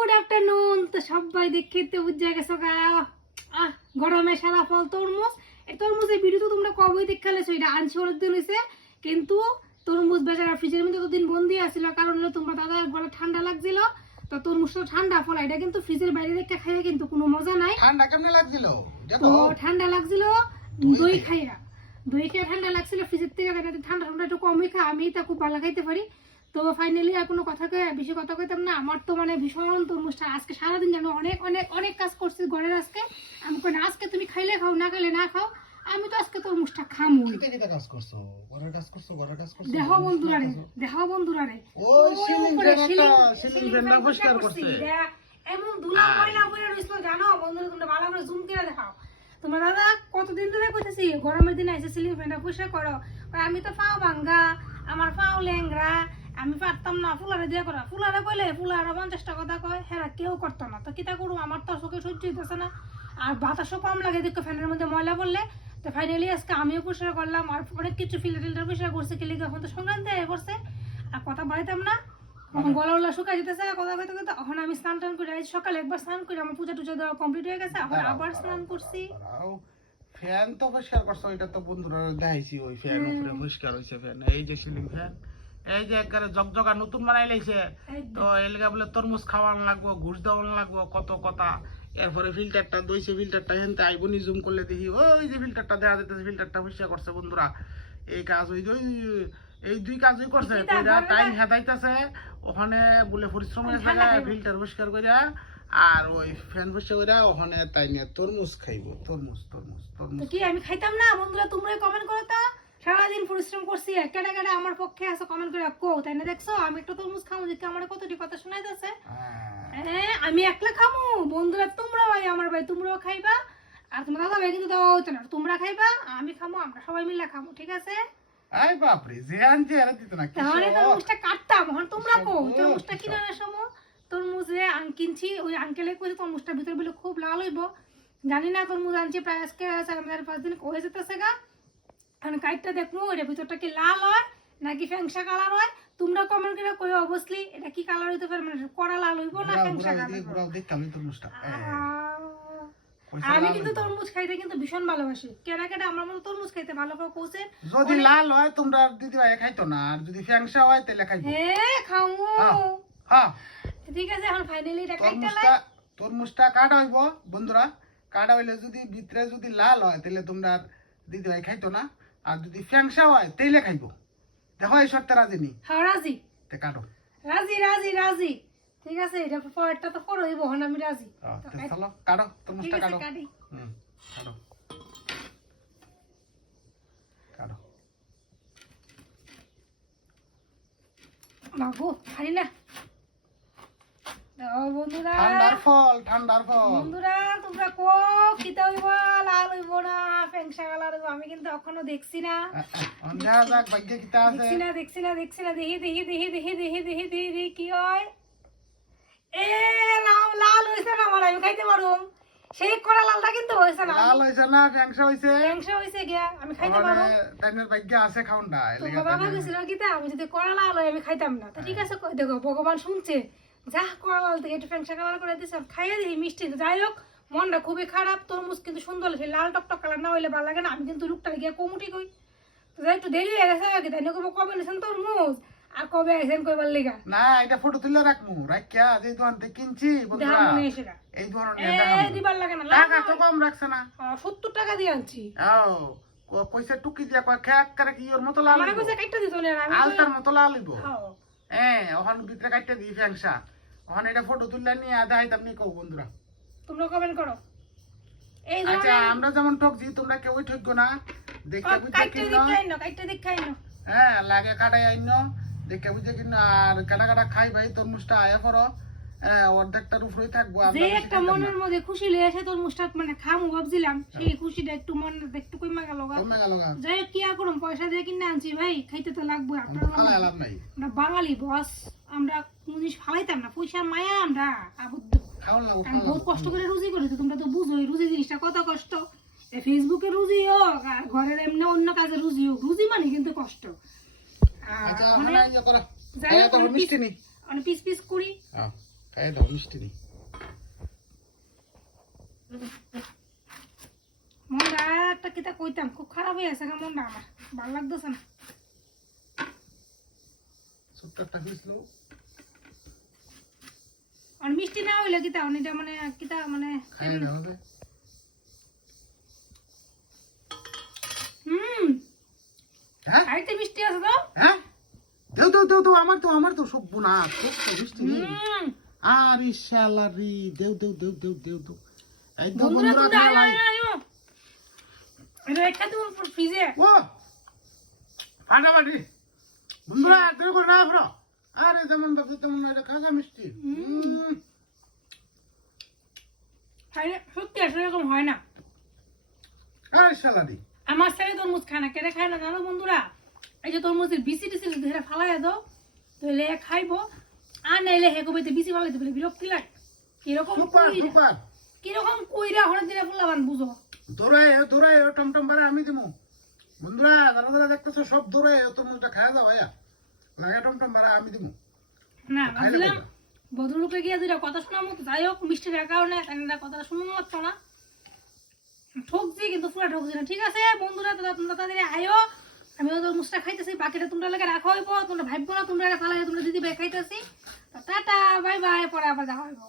Good afternoon. তো সবাই দেখে তো বুঝে গেছো গা গরমে সারা ফল তরমুজ। এই তরমুজের ভিডিও তো তোমরা কবেই দেখে লেছো, এটা আনছি অনেকদিন হয়েছে, কিন্তু তরমুজ বেচারা ফ্রিজের মধ্যে ততদিন বন্দি আছিল, কারণ তোমার দাদার গলা ঠান্ডা লাগছিল। তো তরমুজটা ঠান্ডা ফল, এটা কিন্তু ফ্রিজের বাইরে রেখে খাইয়ে কিন্তু কোনো মজা নাই। ঠান্ডা কেমনে লাগছিল? তো ঠান্ডা লাগছিল দই খাইয়া, দই খেয়ে ঠান্ডা লাগছিল ফ্রিজের থেকে, ঠান্ডা ঠান্ডা একটু কমই খা, আমি তা খুব ভালো খাইতে পারি। তো ফাইনালি আর কোনো কথা বেশি কথা কইতাম না। আমার তো মানে ভীষণ তরমুজটা আজকে সারাদিন যেন অনেক অনেক অনেক কাজ করছি ঘরের। আজকে আমি কই না, আজকে তুমি খাইলে খাও, না খাইলে না খাও, আমি তো আজকে তরমুজটা খামু। কাজ করছো, ঘরের কাজ করছো, ঘরের কাজ করছো। দেখো বন্ধুরা রে ওই সিলিং ফ্যানটা পরিষ্কার করছে। এমন ধুলা ময়লা পড়ে রইছিল জানো বন্ধুরা, তোমরা ভালো করে জুম করে দেখাও। তোমার দাদা কতদিন ধরে কইতেছি গরমের দিনে এসে সিলিং ফ্যানটা পরিষ্কার করো, আমি তো পাও ভাঙ্গা, আমার পাও ল্যাংরা, আমি পারতাম না। ফুলারে দিয়ে করা, ফুলারে কইলে ফুলারা 50টা কথা কয়, হ্যাঁ কেউ করতো না। তো কিতা করবো, আমার তো চোখে সহ্য হইতেছে না, আর বাতাসও কম লাগে দেখো ফ্যানের মধ্যে ময়লা পড়লে। তো ফাইনালি আজকে আমিও পরিষ্কার করলাম, আর অনেক কিছু ফিল্টার পরিষ্কার করছে, কি লিখে এখন তো সংক্রান্তি আয় করছে, আর কথা বাড়াইতাম না। এখন গলা শুকাই যেতেছে কথা কইতে কইতে। এখন আমি স্নান টান করে সকালে একবার স্নান করে আমার পূজা টুজা দেওয়া কমপ্লিট হয়ে গেছে, এখন আবার স্নান করছি। ফ্যান তো পরিষ্কার করছো, এটা তো বন্ধুরা দেখাইছি। ওই ফ্যান উপরে পরিষ্কার হইছে ফ্যান, এই যে সিলিং ফ্যান, এই যে একবারে জগজগা নতুন বানাই লাইছে। তো এলাকা বলে তরমুজ খাওয়ানো লাগবো, ঘুষ দেওয়ানো লাগবো, কত কথা। এরপরে ফিল্টারটা দইছে, ফিল্টারটা হেনতে আইবনি জুম করলে দেখি ওই যে ফিল্টারটা দেখা যেতেছে, ফিল্টারটা পরিষ্কার করছে বন্ধুরা। এই কাজ ওই এই দুই কাজই করছে, টাইম হেদাইতেছে ওখানে বলে পরিশ্রমের জায়গায় ফিল্টার পরিষ্কার কইরা আর ওই ফ্যান পরিষ্কার কইরা ওখানে তাই নিয়ে তরমুজ খাইবো। তরমুজ কি আমি খাইতাম না বন্ধুরা? তোমরাই কমেন্ট করো তো, সারাদিন পরিশ্রম করছি, কেটে কেটে আমার পক্ষে আছে কমেন্ট করে কো, তাই না? দেখছো আমি একটা তরমুজ খামু দেখে আমার কতটি কথা শোনাইতেছে। হ্যাঁ আমি একলা খামু বন্ধুরা, তোমরাও ভাই আমার ভাই, তোমরাও খাইবা, আর তোমার দাদা ভাই কিন্তু দেওয়া হইতো না, তোমরা খাইবা আমি খামু, আমরা সবাই মিলে খামু, ঠিক আছে? আই বাপরে, যে আনছে এরা দিত না। তাহলে তরমুজটা কাটতাম, এখন তোমরা কো তরমুজটা কিনার সময় তরমুজে কিনছি, ওই আঙ্কেলে কইছে তরমুজটা ভিতর বলে খুব লাল হইব, জানি না। তরমুজ আনছি প্রায় আজকে 4-5 দিন হয়ে যেতেছে গা। এখন কাইটটা দেখবো এটা ভিতরটা কি লাল হয় নাকি ফ্যাংসা কালার হয়, তোমরা কমেন্ট করে কই। অবশ্যই এটা কি কালার হইতে পারে, মানে কড়া লাল হইব না ফ্যাংসা কালার। আমি কিন্তু তরমুজ খাইতে কিন্তু ভীষণ ভালোবাসি, কেনা কেনা আমার মতো তরমুজ খাইতে ভালো পাও কোচে। যদি লাল হয় তোমরা দিদি ভাই খাইতো না, আর যদি ফ্যাংসা হয় তাহলে খাইবো। হ্যাঁ খামু, হ্যাঁ ঠিক আছে। এখন ফাইনালি এটা কাটতে তরমুজটা কাটা হইব বন্ধুরা। কাটা হইলে যদি ভিতরে যদি লাল হয় তাহলে তোমরা দিদি ভাই খাইতো না, আর যদি ফ্যাংসা হয় তাইলে খাইবো। দেখো এই শর্তে রাজি নি? হ্যাঁ রাজি, তে কাটো। রাজি ঠিক আছে। এটা পরেরটা তো পরে হইব, এখন আমি রাজি। চলো কাটো, তরমুজটা কাটো। কাটি কাটো কাটো। মাগো খালি না বন্ধুরা, ঠান্ডার ফল বন্ধুরা তোমরা কো কিতা হইব, লাল হইব না ফ্যাংসা কালার হইব? আমি কিন্তু এখনো দেখছি না, দেখছি না। দেখি কি হয়। এ লাল হইছে না, মানে আমি খাইতে পারবো। সেই কড়া লালটা কিন্তু হইছে না, লাল হইছে না ফ্যাংসা হইছে গিয়া আমি খাইতে পারবো। তাইনের ভাগ্য আছে খাউন্ডা। তোমার বাবা কইছিল কিতা, আমি যদি কড়া লাল হয় আমি খাইতাম না। তো ঠিক আছে, দেখো ভগবান শুনছে, যা কড়া লাল থেকে একটু ফ্যাংসা কালার করে দিছে, খাইয়ে দিই মিষ্টি। যাই হোক মনটা খুবই খারাপ, তরমুজ কিন্তু সুন্দর লাগছে, লাল টকটক কালার না হইলে ভালো লাগে না। আমি কিন্তু রূপটা গিয়ে কমুটি কই, তো একটু দেরি হয়ে গেছে আগে, তাই না? কবে নিয়েছেন তরমুজ আর কবে আইছেন কইবার লিগা? না এটা ফটো তুলে রাখমু, রাখিয়া যে দোকান থেকে কিনছি বন্ধুরা এই ধরনের এই দিবার লাগে না, টাকা তো কম রাখছ না। 70 টাকা দিয়ে আনছি। ও পয়সা টুকি দিয়া কয় খেক করে কি ওর মতো লাল মানে কইছে কাটতে দিত না, আমি আলতার মতো লাল হইব। ওখান ভিতরে কাটতে দিই ফ্যাংসা। ওখানে এটা ফটো তুললে নিয়ে দেখাইতাম নি কও বন্ধুরা। তোমরা কমেন্ট করো। এই আচ্ছা আমরা যেমন ঠকছি তোমরা কেউই ঠকগো না, দেখে বুঝে কিনো। কাটতে দেখাইনো হ্যাঁ লাগে কাটাই আইনো, দেখে বুঝে কিনো। আর কাটা খাই ভাই তরমুজটা আয়া করো, অর্ধেকটার উপরেই থাকবো। যে একটা মনের মধ্যে খুশি লয়ে আসে তরমুজটা মানে খামু ভাবছিলাম, সেই খুশিটা একটু মন একটু কমে গেল। যাই হোক কি আর করুম, পয়সা দিয়ে কিনে আনছি ভাই, খাইতে তো লাগবে। আমরা বাঙালি বস, আমরা জিনিস ফালাইতাম না, পয়সার মায়া আমরা আবদ্ধ, বহুত কষ্ট করে রুজি করি। তো তোমরা তো বুঝোই রুজি জিনিসটা কত কষ্ট। ফেসবুকে রুজি হোক আর ঘরের এমনি অন্য কাজে রুজি হোক, রুজি মানে কিন্তু কষ্ট। পিস পিস করি এই দাও মিষ্টি নেই। মনটা একটা কিতা কইতাম, খুব খারাপ হয়ে আছে মনটা আমার, ভালো লাগতেছে না। ছোট্ট একটা পিস লো। আর মিষ্টি না হইলে কিতা অনেকটা মানে কিতা মানে খাই দাও দে। হ্যাঁ খাইতে মিষ্টি আছে তো। হ্যাঁ দেও দেও দেও দেও, আমার তো সব বুনা খুব তো মিষ্টি নেই। আরে শালা রে, দেও দেও দেও দেও দেও দেও। এই তো বন্ধুরা বন্ধুরা তোমরা খাওয়া ভাই। আয়ো এটা একটা তুমি ফ্রিজে ও ফাটাফাটি বন্ধুরা একদম করে না ফেরো। আরে যেমন ভাবছি তেমন না, এটা কাঁচা মিষ্টি। খাইলে সত্যি আসলে এরকম হয় না। আরে শালা রে, আমার ছেলে তরমুজ খায় না, কেটে খায় না জানো বন্ধুরা? এই যে তরমুজের বিচি টিসি ধরে ফালাই দাও, তাহলে খাইবো। আর নাইলে হে কবিতে বিচি ফালাইতে বলে বিরক্তি লাগে। কিরকম সুপার সুপার। কিরকম কইরা হঠাৎ দিনে ফুলাবান বুঝো। দৌড়ায় দৌড়ায় টমটম পারে আমি দিমু। বন্ধুরা যারা যারা দেখতেছো সব দৌড়ায় তরমুজটা খাওয়া যাও ভাইয়া, লাগে টমটম পারে আমি দিমু। না ভাবছিলাম ভদ্রলোকে গিয়ে দুইটা কথা শোনার মতো, যাই হোক মিষ্টির কারণে কথা শুনুন লাগতো না, ঠকছি কিন্তু পুরো ঠকছি না। ঠিক আছে বন্ধুরা, তোমরা তাদের আয়ো, আমি ওদের মুসটা খাইতেছি, বাকিটা তোমরা লাগে রাখা হইব, তোমরা ভাববো না তোমরা ফালাই তোমরা দিদি ভাই খাইতেছি। টাটা বাই বাই, পরে আবার দেখা হইব।